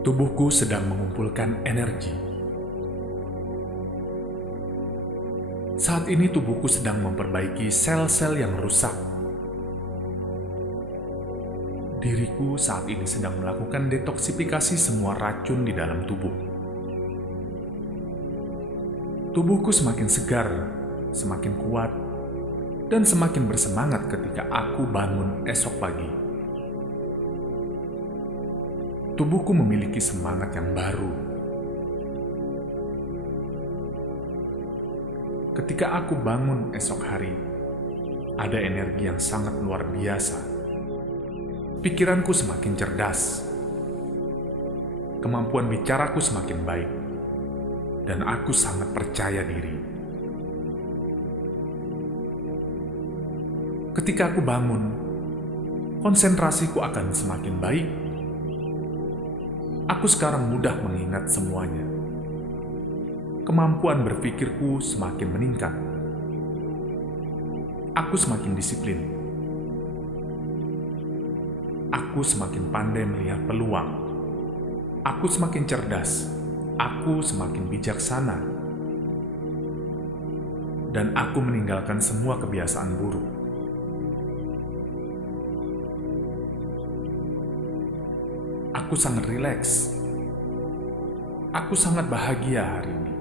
Tubuhku sedang mengumpulkan energi. Saat ini tubuhku sedang memperbaiki sel-sel yang rusak. Diriku saat ini sedang melakukan detoksifikasi semua racun di dalam tubuh. Tubuhku semakin segar, semakin kuat, dan semakin bersemangat ketika aku bangun esok pagi. Tubuhku memiliki semangat yang baru. Ketika aku bangun esok hari, ada energi yang sangat luar biasa. Pikiranku semakin cerdas. Kemampuan bicaraku semakin baik. Dan aku sangat percaya diri. Ketika aku bangun, konsentrasiku akan semakin baik. Aku sekarang mudah mengingat semuanya. Kemampuan berpikirku semakin meningkat. Aku semakin disiplin. Aku semakin pandai melihat peluang. Aku semakin cerdas. Aku semakin bijaksana. Dan aku meninggalkan semua kebiasaan buruk. Aku sangat rileks. Aku sangat bahagia hari ini.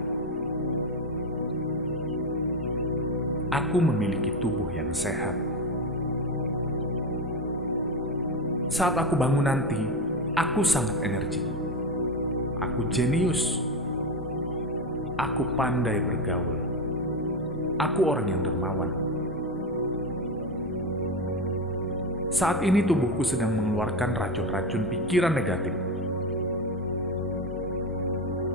Aku memiliki tubuh yang sehat. Saat aku bangun nanti, aku sangat energi. Aku jenius. Aku pandai bergaul. Aku orang yang dermawan. Saat ini tubuhku sedang mengeluarkan racun-racun pikiran negatif.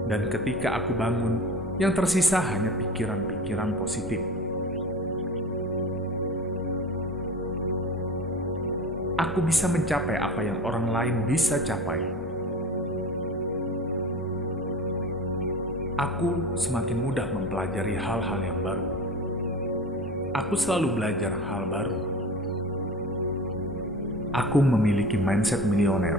Dan ketika aku bangun, yang tersisa hanya pikiran-pikiran positif. Aku bisa mencapai apa yang orang lain bisa capai. Aku semakin mudah mempelajari hal-hal yang baru. Aku selalu belajar hal baru. Aku memiliki mindset milioner.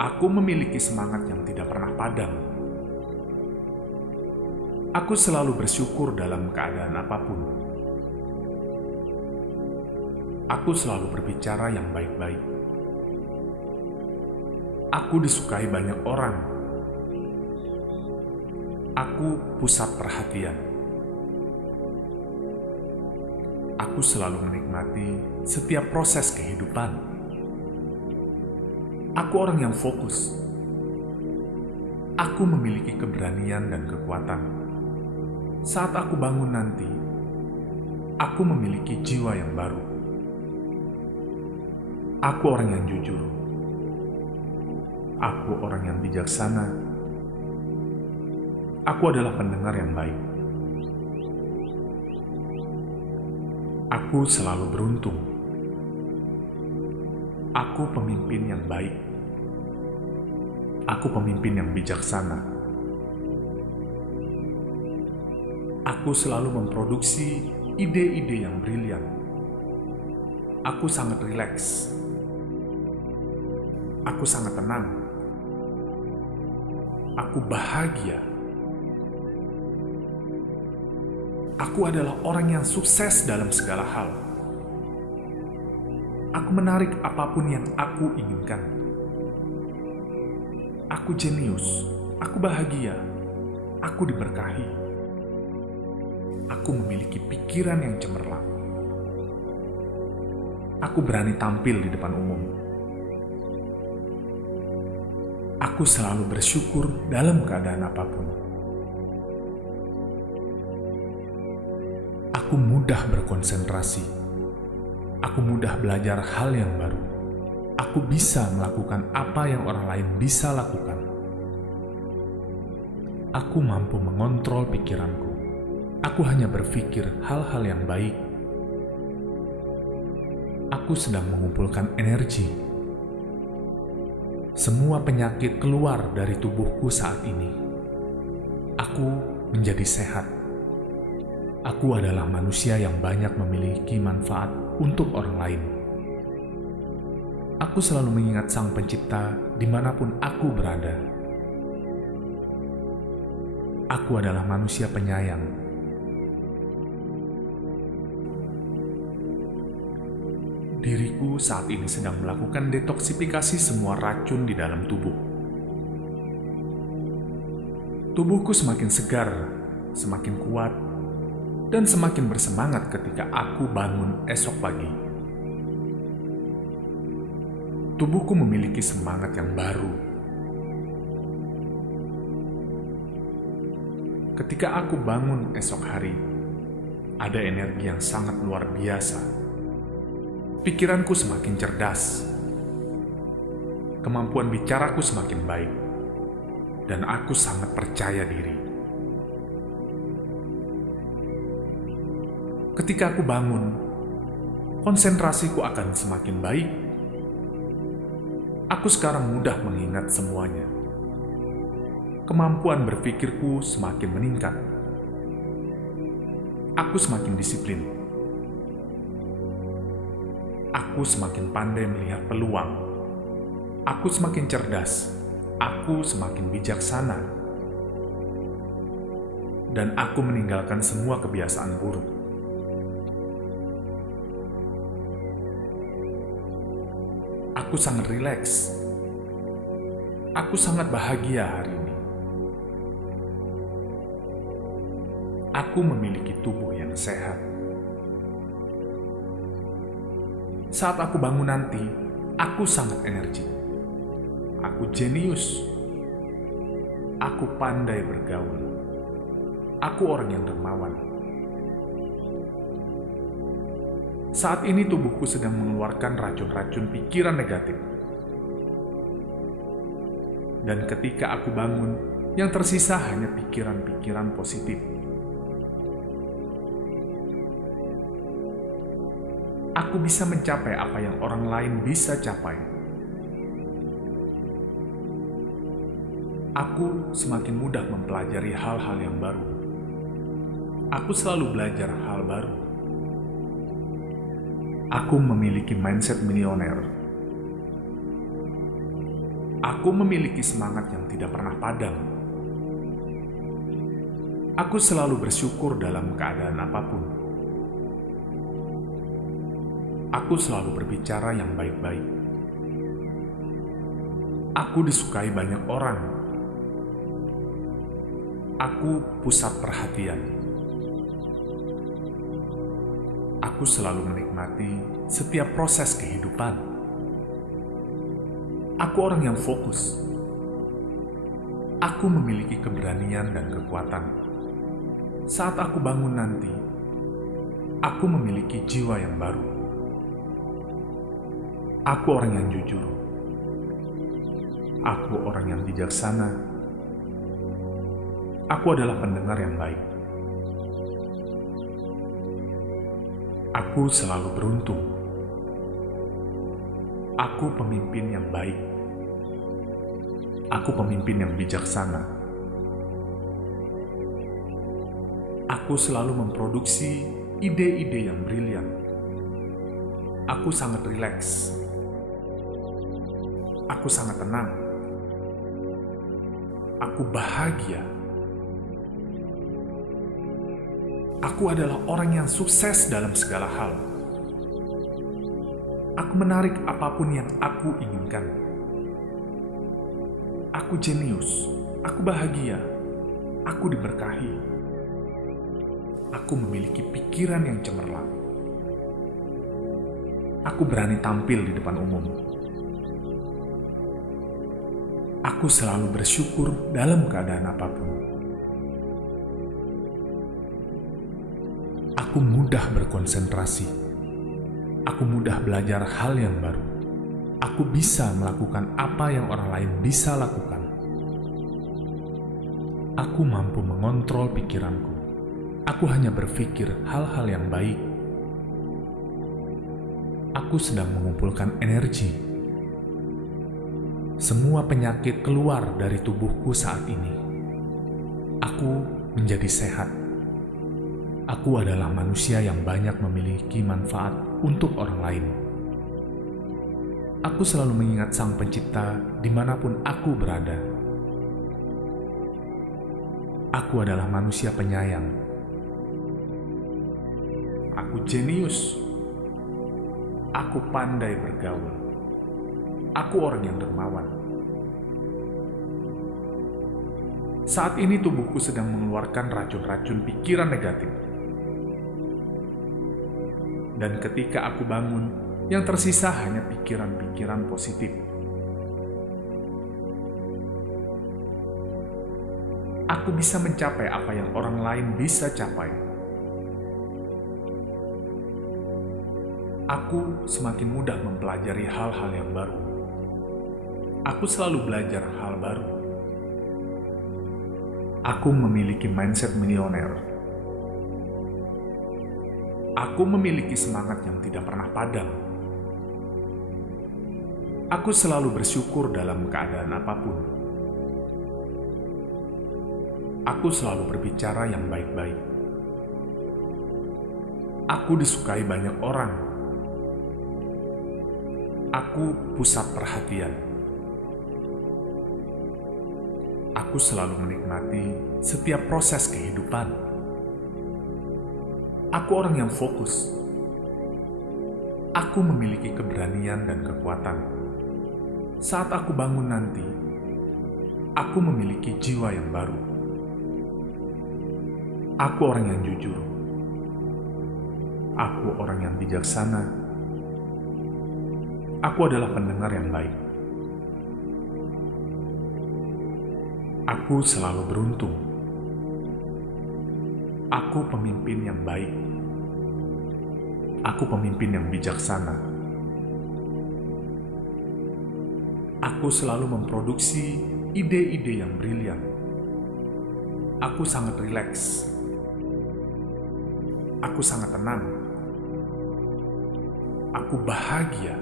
Aku memiliki semangat yang tidak pernah padam. Aku selalu bersyukur dalam keadaan apapun. Aku selalu berbicara yang baik-baik. Aku disukai banyak orang. Aku pusat perhatian. Aku selalu menikmati setiap proses kehidupan. Aku orang yang fokus. Aku memiliki keberanian dan kekuatan. Saat aku bangun nanti, aku memiliki jiwa yang baru. Aku orang yang jujur. Aku orang yang bijaksana. Aku adalah pendengar yang baik. Aku selalu beruntung. Aku pemimpin yang baik. Aku pemimpin yang bijaksana. Aku selalu memproduksi ide-ide yang brilian. Aku sangat rileks. Aku sangat tenang. Aku bahagia. Aku adalah orang yang sukses dalam segala hal. Aku menarik apapun yang aku inginkan. Aku jenius. Aku bahagia. Aku diberkahi. Aku memiliki pikiran yang cemerlang. Aku berani tampil di depan umum. Aku selalu bersyukur dalam keadaan apapun. Aku mudah berkonsentrasi. Aku mudah belajar hal yang baru. Aku bisa melakukan apa yang orang lain bisa lakukan. Aku mampu mengontrol pikiranku. Aku hanya berpikir hal-hal yang baik. Aku sedang mengumpulkan energi. Semua penyakit keluar dari tubuhku saat ini. Aku menjadi sehat. Aku adalah manusia yang banyak memiliki manfaat untuk orang lain. Aku selalu mengingat Sang Pencipta dimanapun aku berada. Aku adalah manusia penyayang. Diriku saat ini sedang melakukan detoksifikasi semua racun di dalam tubuh. Tubuhku semakin segar, semakin kuat, dan semakin bersemangat ketika aku bangun esok pagi. Tubuhku memiliki semangat yang baru. Ketika aku bangun esok hari, ada energi yang sangat luar biasa. Pikiranku semakin cerdas. Kemampuan bicaraku semakin baik. Dan aku sangat percaya diri. Ketika aku bangun, konsentrasiku akan semakin baik. Aku sekarang mudah mengingat semuanya. Kemampuan berpikirku semakin meningkat. Aku semakin disiplin. Aku semakin pandai melihat peluang. Aku semakin cerdas. Aku semakin bijaksana. Dan aku meninggalkan semua kebiasaan buruk. Aku sangat rileks. Aku sangat bahagia hari ini. Aku memiliki tubuh yang sehat. Saat aku bangun nanti, aku sangat energi. Aku jenius. Aku pandai bergaul. Aku orang yang dermawan. Saat ini tubuhku sedang mengeluarkan racun-racun pikiran negatif. Dan ketika aku bangun, yang tersisa hanya pikiran-pikiran positif. Aku bisa mencapai apa yang orang lain bisa capai. Aku semakin mudah mempelajari hal-hal yang baru. Aku selalu belajar hal baru. Aku memiliki mindset milioner. Aku memiliki semangat yang tidak pernah padam. Aku selalu bersyukur dalam keadaan apapun. Aku selalu berbicara yang baik-baik. Aku disukai banyak orang. Aku pusat perhatian. Aku selalu menikmati setiap proses kehidupan. Aku orang yang fokus. Aku memiliki keberanian dan kekuatan. Saat aku bangun nanti, aku memiliki jiwa yang baru. Aku orang yang jujur. Aku orang yang bijaksana. Aku adalah pendengar yang baik. Aku selalu beruntung. Aku pemimpin yang baik. Aku pemimpin yang bijaksana. Aku selalu memproduksi ide-ide yang brilian. Aku sangat rileks. Aku sangat tenang. Aku bahagia. Aku adalah orang yang sukses dalam segala hal. Aku menarik apapun yang aku inginkan. Aku jenius. Aku bahagia. Aku diberkahi. Aku memiliki pikiran yang cemerlang. Aku berani tampil di depan umum. Aku selalu bersyukur dalam keadaan apapun. Aku mudah berkonsentrasi. Aku mudah belajar hal yang baru. Aku bisa melakukan apa yang orang lain bisa lakukan. Aku mampu mengontrol pikiranku. Aku hanya berpikir hal-hal yang baik. Aku sedang mengumpulkan energi. Semua penyakit keluar dari tubuhku saat ini. Aku menjadi sehat. Aku adalah manusia yang banyak memiliki manfaat untuk orang lain. Aku selalu mengingat Sang Pencipta dimanapun aku berada. Aku adalah manusia penyayang. Aku jenius. Aku pandai bergaul. Aku orang yang dermawan. Saat ini tubuhku sedang mengeluarkan racun-racun pikiran negatif. Dan ketika aku bangun, yang tersisa hanya pikiran-pikiran positif. Aku bisa mencapai apa yang orang lain bisa capai. Aku semakin mudah mempelajari hal-hal yang baru. Aku selalu belajar hal baru. Aku memiliki mindset milioner. Aku memiliki semangat yang tidak pernah padam. Aku selalu bersyukur dalam keadaan apapun. Aku selalu berbicara yang baik-baik. Aku disukai banyak orang. Aku pusat perhatian. Aku selalu menikmati setiap proses kehidupan. Aku orang yang fokus. Aku memiliki keberanian dan kekuatan. Saat aku bangun nanti, aku memiliki jiwa yang baru. Aku orang yang jujur. Aku orang yang bijaksana. Aku adalah pendengar yang baik. Aku selalu beruntung. Aku pemimpin yang baik. Aku pemimpin yang bijaksana. Aku selalu memproduksi ide-ide yang brilian. Aku sangat rileks. Aku sangat tenang. Aku bahagia.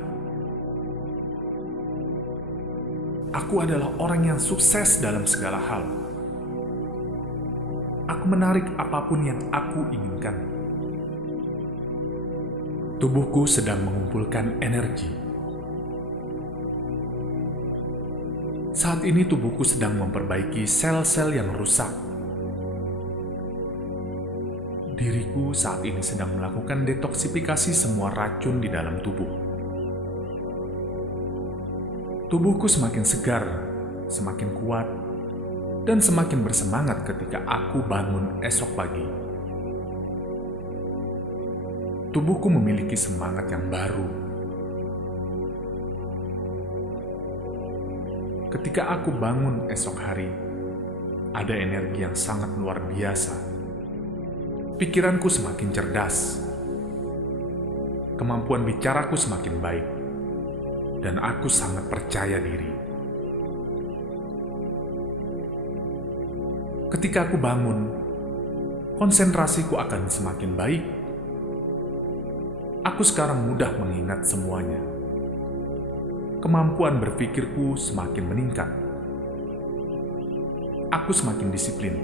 Aku adalah orang yang sukses dalam segala hal. Aku menarik apapun yang aku inginkan. Tubuhku sedang mengumpulkan energi. Saat ini tubuhku sedang memperbaiki sel-sel yang rusak. Diriku saat ini sedang melakukan detoksifikasi semua racun di dalam tubuh. Tubuhku semakin segar, semakin kuat, dan semakin bersemangat ketika aku bangun esok pagi. Tubuhku memiliki semangat yang baru. Ketika aku bangun esok hari, ada energi yang sangat luar biasa. Pikiranku semakin cerdas. Kemampuan bicaraku semakin baik. Dan aku sangat percaya diri. Ketika aku bangun, konsentrasiku akan semakin baik. Aku sekarang mudah mengingat semuanya. Kemampuan berpikirku semakin meningkat. Aku semakin disiplin.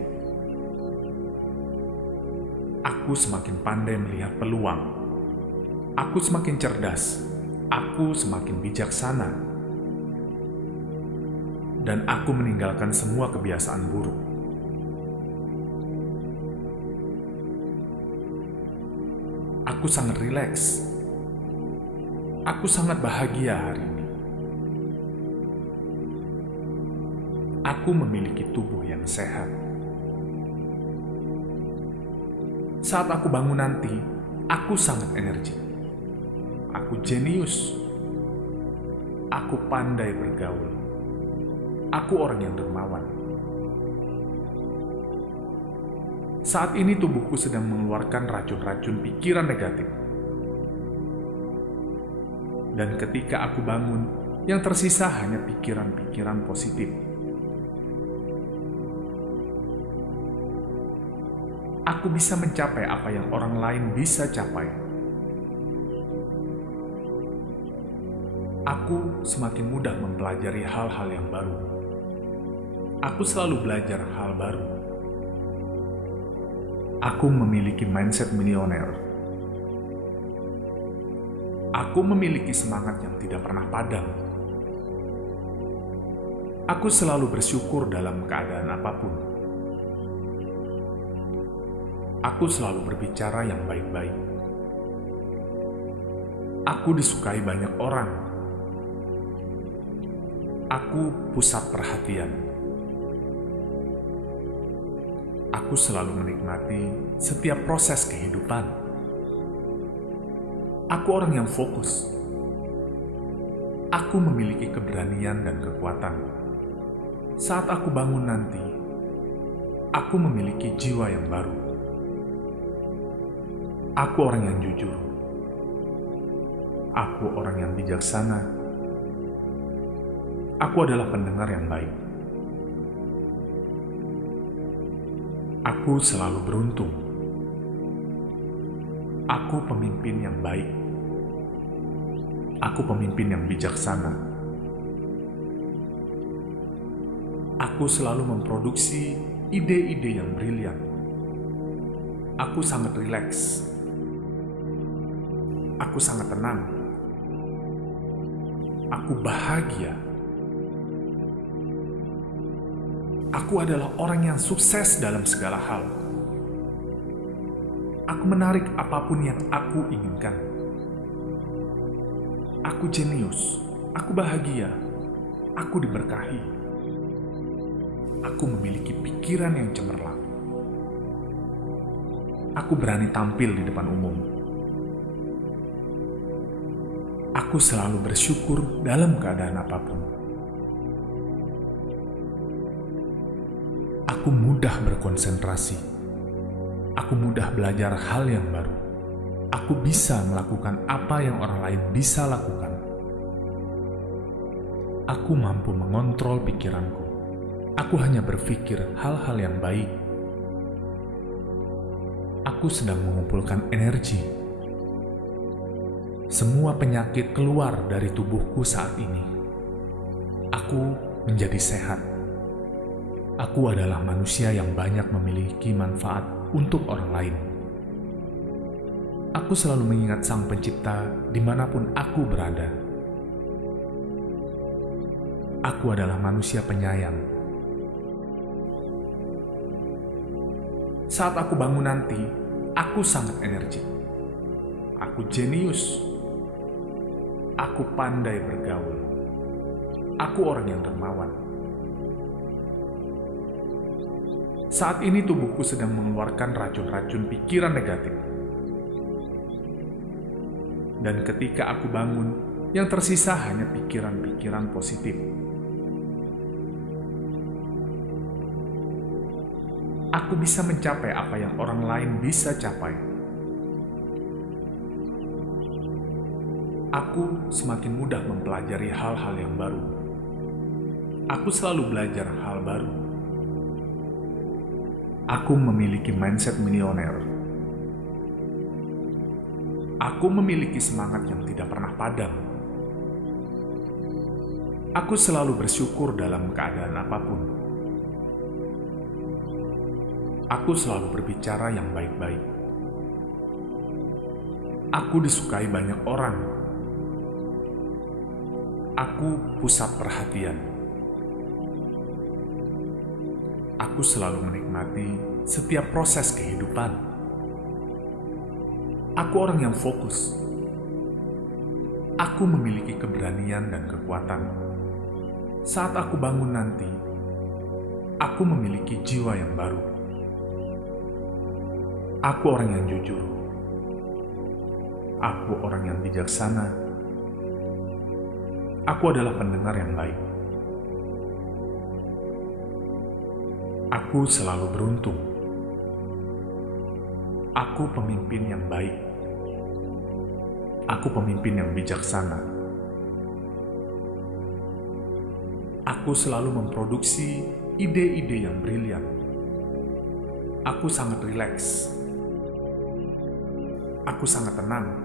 Aku semakin pandai melihat peluang. Aku semakin cerdas. Aku semakin bijaksana. Dan aku meninggalkan semua kebiasaan buruk. Aku sangat rileks. Aku sangat bahagia hari ini. Aku memiliki tubuh yang sehat. Saat aku bangun nanti, aku sangat energi. Aku jenius. Aku pandai bergaul. Aku orang yang dermawan. Saat ini tubuhku sedang mengeluarkan racun-racun pikiran negatif. Dan ketika aku bangun, yang tersisa hanya pikiran-pikiran positif. Aku bisa mencapai apa yang orang lain bisa capai. Aku semakin mudah mempelajari hal-hal yang baru. Aku selalu belajar hal baru. Aku memiliki mindset milioner. Aku memiliki semangat yang tidak pernah padam. Aku selalu bersyukur dalam keadaan apapun. Aku selalu berbicara yang baik-baik. Aku disukai banyak orang. Aku pusat perhatian. Aku selalu menikmati setiap proses kehidupan. Aku orang yang fokus. Aku memiliki keberanian dan kekuatan. Saat aku bangun nanti, aku memiliki jiwa yang baru. Aku orang yang jujur. Aku orang yang bijaksana. Aku adalah pendengar yang baik. Aku selalu beruntung. Aku pemimpin yang baik. Aku pemimpin yang bijaksana. Aku selalu memproduksi ide-ide yang brilian. Aku sangat rileks. Aku sangat tenang. Aku bahagia. Aku adalah orang yang sukses dalam segala hal. Aku menarik apapun yang aku inginkan. Aku jenius. Aku bahagia. Aku diberkahi. Aku memiliki pikiran yang cemerlang. Aku berani tampil di depan umum. Aku selalu bersyukur dalam keadaan apapun. Aku mudah berkonsentrasi. Aku mudah belajar hal yang baru. Aku bisa melakukan apa yang orang lain bisa lakukan. Aku mampu mengontrol pikiranku. Aku hanya berpikir hal-hal yang baik. Aku sedang mengumpulkan energi. Semua penyakit keluar dari tubuhku saat ini. Aku menjadi sehat. Aku adalah manusia yang banyak memiliki manfaat untuk orang lain. Aku selalu mengingat Sang Pencipta dimanapun aku berada. Aku adalah manusia penyayang. Saat aku bangun nanti, aku sangat energik. Aku jenius. Aku pandai bergaul. Aku orang yang dermawan. Saat ini tubuhku sedang mengeluarkan racun-racun pikiran negatif. Dan ketika aku bangun, yang tersisa hanya pikiran-pikiran positif. Aku bisa mencapai apa yang orang lain bisa capai. Aku semakin mudah mempelajari hal-hal yang baru. Aku selalu belajar hal baru. Aku memiliki mindset milioner. Aku memiliki semangat yang tidak pernah padam. Aku selalu bersyukur dalam keadaan apapun. Aku selalu berbicara yang baik-baik. Aku disukai banyak orang. Aku pusat perhatian. Aku selalu menikmati setiap proses kehidupan. Aku orang yang fokus. Aku memiliki keberanian dan kekuatan. Saat aku bangun nanti, aku memiliki jiwa yang baru. Aku orang yang jujur. Aku orang yang bijaksana. Aku adalah pendengar yang baik. Aku selalu beruntung. Aku pemimpin yang baik. Aku pemimpin yang bijaksana. Aku selalu memproduksi ide-ide yang brilian. Aku sangat rileks. Aku sangat tenang.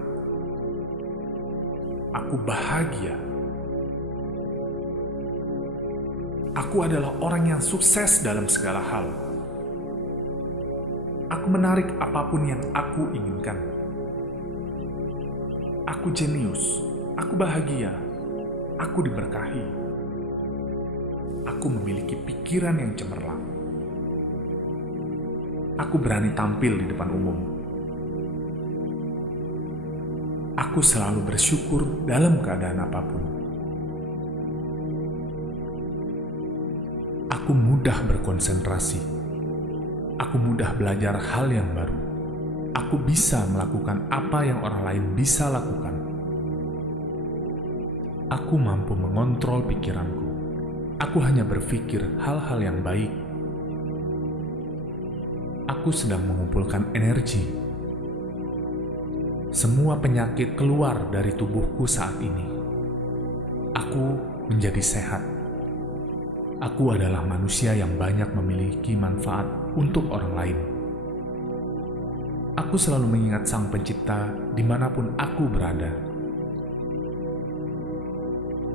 Aku bahagia. Aku adalah orang yang sukses dalam segala hal. Aku menarik apapun yang aku inginkan. Aku jenius, aku bahagia, aku diberkahi. Aku memiliki pikiran yang cemerlang. Aku berani tampil di depan umum. Aku selalu bersyukur dalam keadaan apapun. Aku mudah berkonsentrasi. Aku mudah belajar hal yang baru. Aku bisa melakukan apa yang orang lain bisa lakukan. Aku mampu mengontrol pikiranku. Aku hanya berpikir hal-hal yang baik. Aku sedang mengumpulkan energi. Semua penyakit keluar dari tubuhku saat ini. Aku menjadi sehat. Aku adalah manusia yang banyak memiliki manfaat untuk orang lain. Aku selalu mengingat Sang Pencipta dimanapun aku berada.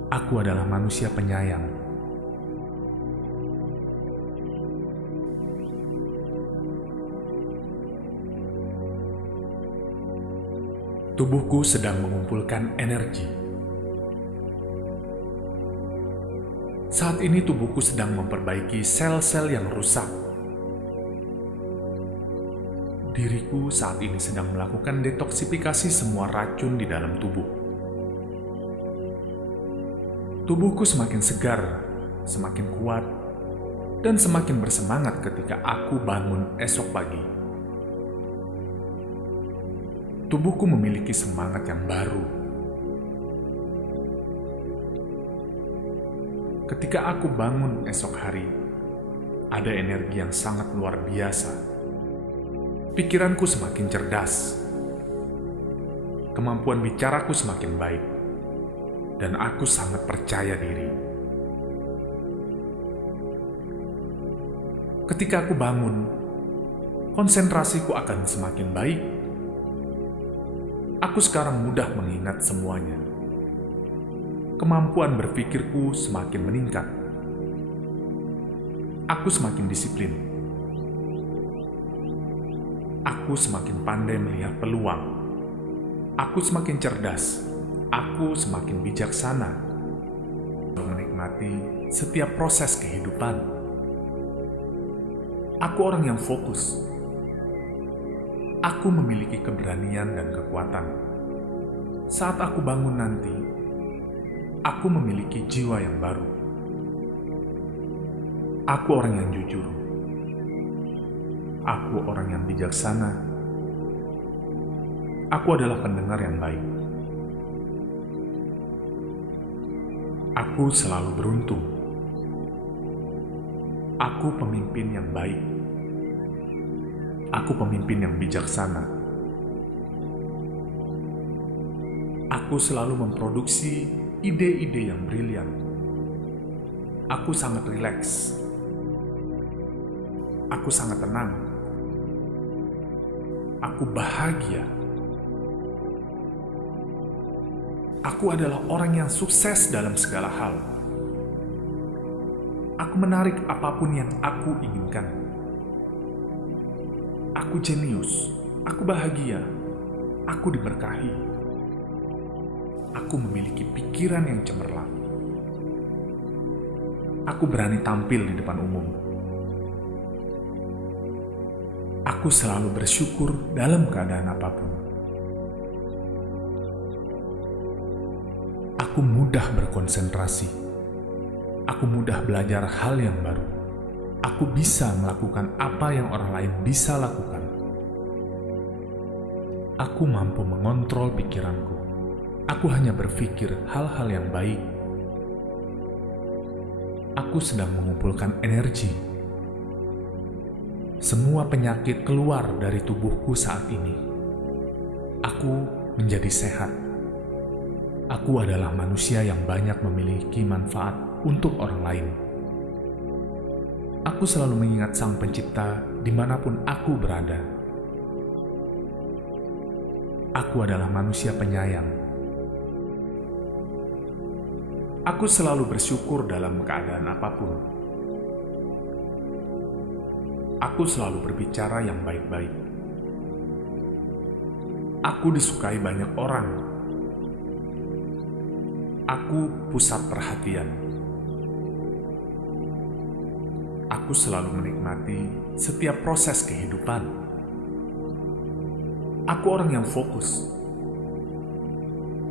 Aku adalah manusia penyayang. Tubuhku sedang mengumpulkan energi. Saat ini tubuhku sedang memperbaiki sel-sel yang rusak. Diriku saat ini sedang melakukan detoksifikasi semua racun di dalam tubuh. Tubuhku semakin segar, semakin kuat, dan semakin bersemangat ketika aku bangun esok pagi. Tubuhku memiliki semangat yang baru. Ketika aku bangun esok hari, ada energi yang sangat luar biasa. Pikiranku semakin cerdas. Kemampuan bicaraku semakin baik. Dan aku sangat percaya diri. Ketika aku bangun, konsentrasiku akan semakin baik. Aku sekarang mudah mengingat semuanya. Kemampuan berpikirku semakin meningkat. Aku semakin disiplin. Aku semakin pandai melihat peluang. Aku semakin cerdas. Aku semakin bijaksana. Menikmati setiap proses kehidupan. Aku orang yang fokus. Aku memiliki keberanian dan kekuatan. Saat aku bangun nanti, aku memiliki jiwa yang baru. Aku orang yang jujur. Aku orang yang bijaksana. Aku adalah pendengar yang baik. Aku selalu beruntung. Aku pemimpin yang baik. Aku pemimpin yang bijaksana. Aku selalu memproduksi ide-ide yang brilian. Aku sangat rileks. Aku sangat tenang. Aku bahagia. Aku adalah orang yang sukses dalam segala hal. Aku menarik apapun yang aku inginkan. Aku jenius, aku bahagia, aku diberkahi. Aku memiliki pikiran yang cemerlang. Aku berani tampil di depan umum. Aku selalu bersyukur dalam keadaan apapun. Aku mudah berkonsentrasi. Aku mudah belajar hal yang baru. Aku bisa melakukan apa yang orang lain bisa lakukan. Aku mampu mengontrol pikiranku. Aku hanya berpikir hal-hal yang baik. Aku sedang mengumpulkan energi. Semua penyakit keluar dari tubuhku saat ini. Aku menjadi sehat. Aku adalah manusia yang banyak memiliki manfaat untuk orang lain. Aku selalu mengingat Sang Pencipta dimanapun aku berada. Aku adalah manusia penyayang. Aku selalu bersyukur dalam keadaan apapun. Aku selalu berbicara yang baik-baik. Aku disukai banyak orang. Aku pusat perhatian. Aku selalu menikmati setiap proses kehidupan. Aku orang yang fokus.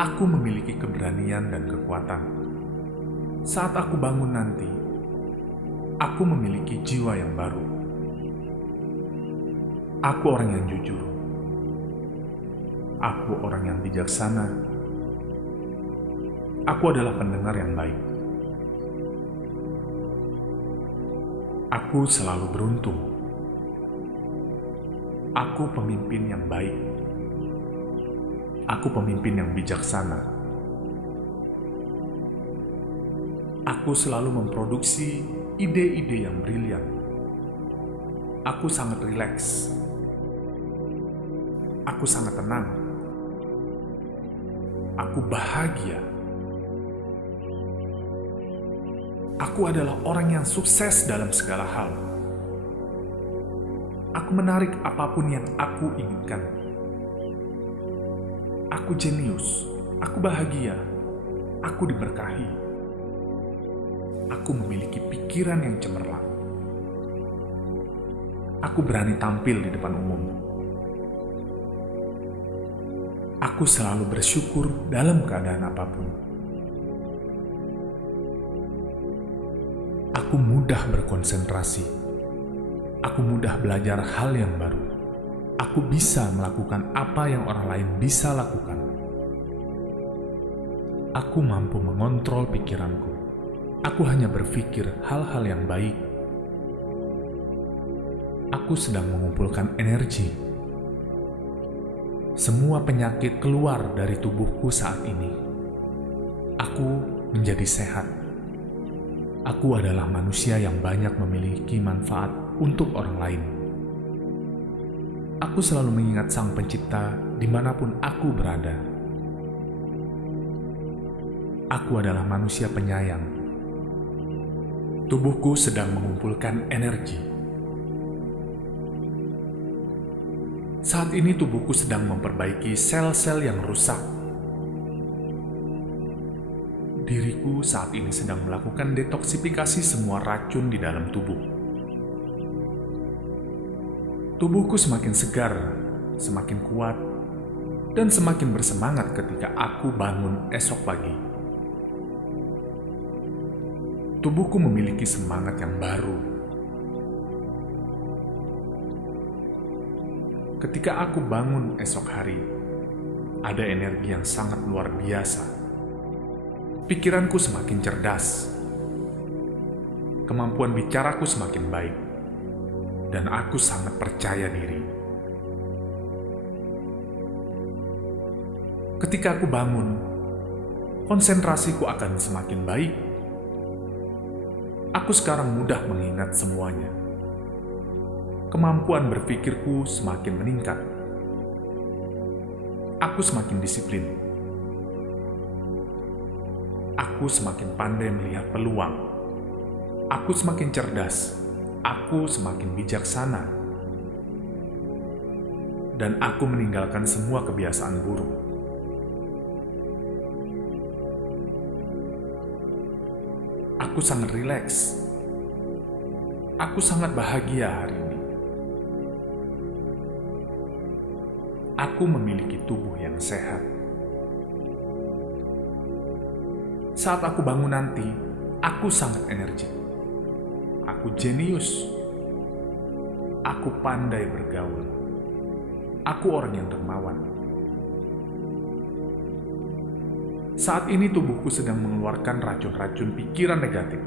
Aku memiliki keberanian dan kekuatan. Saat aku bangun nanti, aku memiliki jiwa yang baru. Aku orang yang jujur. Aku orang yang bijaksana. Aku adalah pendengar yang baik. Aku selalu beruntung. Aku pemimpin yang baik. Aku pemimpin yang bijaksana. Aku selalu memproduksi ide-ide yang brilian. Aku sangat rileks. Aku sangat tenang. Aku bahagia. Aku adalah orang yang sukses dalam segala hal. Aku menarik apapun yang aku inginkan. Aku jenius. Aku bahagia. Aku diberkahi. Aku memiliki pikiran yang cemerlang. Aku berani tampil di depan umum. Aku selalu bersyukur dalam keadaan apapun. Aku mudah berkonsentrasi. Aku mudah belajar hal yang baru. Aku bisa melakukan apa yang orang lain bisa lakukan. Aku mampu mengontrol pikiranku. Aku hanya berpikir hal-hal yang baik. Aku sedang mengumpulkan energi. Semua penyakit keluar dari tubuhku saat ini. Aku menjadi sehat. Aku adalah manusia yang banyak memiliki manfaat untuk orang lain. Aku selalu mengingat Sang Pencipta dimanapun aku berada. Aku adalah manusia penyayang. Tubuhku sedang mengumpulkan energi. Saat ini tubuhku sedang memperbaiki sel-sel yang rusak. Diriku saat ini sedang melakukan detoksifikasi semua racun di dalam tubuh. Tubuhku semakin segar, semakin kuat, dan semakin bersemangat ketika aku bangun esok pagi. Tubuhku memiliki semangat yang baru. Ketika aku bangun esok hari, ada energi yang sangat luar biasa. Pikiranku semakin cerdas. Kemampuan bicaraku semakin baik. Dan aku sangat percaya diri. Ketika aku bangun, konsentrasiku akan semakin baik. Aku sekarang mudah mengingat semuanya. Kemampuan berpikirku semakin meningkat. Aku semakin disiplin. Aku semakin pandai melihat peluang. Aku semakin cerdas. Aku semakin bijaksana. Dan aku meninggalkan semua kebiasaan buruk. Aku sangat rileks. Aku sangat bahagia hari ini. Aku memiliki tubuh yang sehat. Saat aku bangun nanti, aku sangat energik. Aku jenius. Aku pandai bergaul. Aku orang yang dermawan. Saat ini tubuhku sedang mengeluarkan racun-racun pikiran negatif.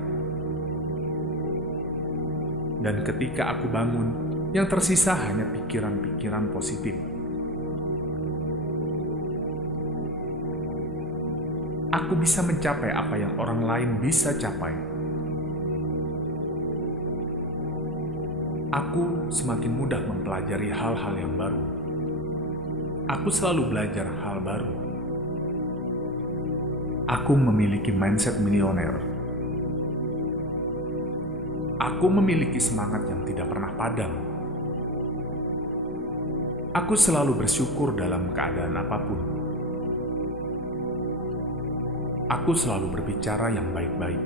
Dan ketika aku bangun, yang tersisa hanya pikiran-pikiran positif. Aku bisa mencapai apa yang orang lain bisa capai. Aku semakin mudah mempelajari hal-hal yang baru. Aku selalu belajar hal baru. Aku memiliki mindset milioner. Aku memiliki semangat yang tidak pernah padam. Aku selalu bersyukur dalam keadaan apapun. Aku selalu berbicara yang baik-baik.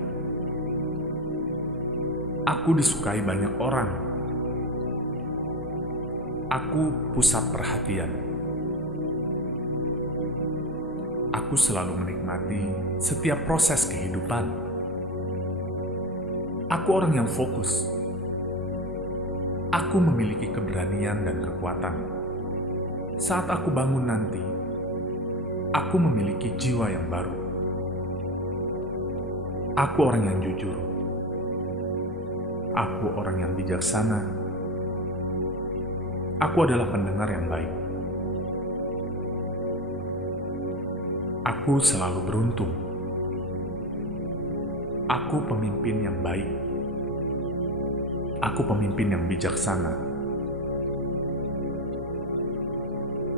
Aku disukai banyak orang. Aku pusat perhatian. Aku selalu menikmati setiap proses kehidupan. Aku orang yang fokus. Aku memiliki keberanian dan kekuatan. Saat aku bangun nanti, aku memiliki jiwa yang baru. Aku orang yang jujur. Aku orang yang bijaksana. Aku adalah pendengar yang baik. Aku selalu beruntung. Aku pemimpin yang baik. Aku pemimpin yang bijaksana.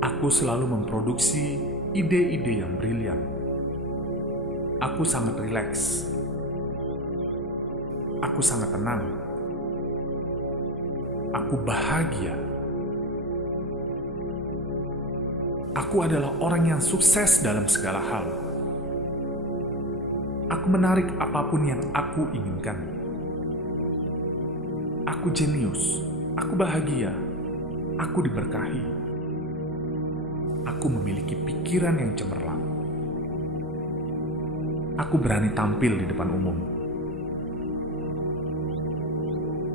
Aku selalu memproduksi ide-ide yang brilian. Aku sangat rileks. Aku sangat tenang. Aku bahagia. Aku adalah orang yang sukses dalam segala hal. Aku menarik apapun yang aku inginkan. Aku jenius. Aku bahagia. Aku diberkahi. Aku memiliki pikiran yang cemerlang. Aku berani tampil di depan umum.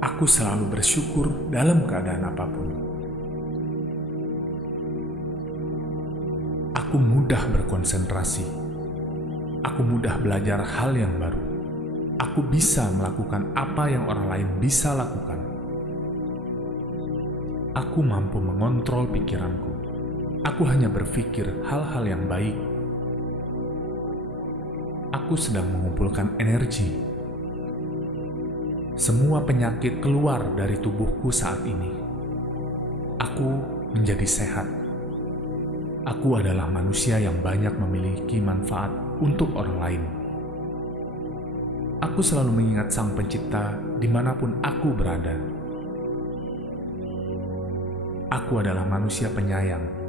Aku selalu bersyukur dalam keadaan apapun. Aku mudah berkonsentrasi. Aku mudah belajar hal yang baru. Aku bisa melakukan apa yang orang lain bisa lakukan. Aku mampu mengontrol pikiranku. Aku hanya berpikir hal-hal yang baik. Aku sedang mengumpulkan energi. Semua penyakit keluar dari tubuhku saat ini. Aku menjadi sehat. Aku adalah manusia yang banyak memiliki manfaat untuk orang lain. Aku selalu mengingat Sang Pencipta dimanapun aku berada. Aku adalah manusia penyayang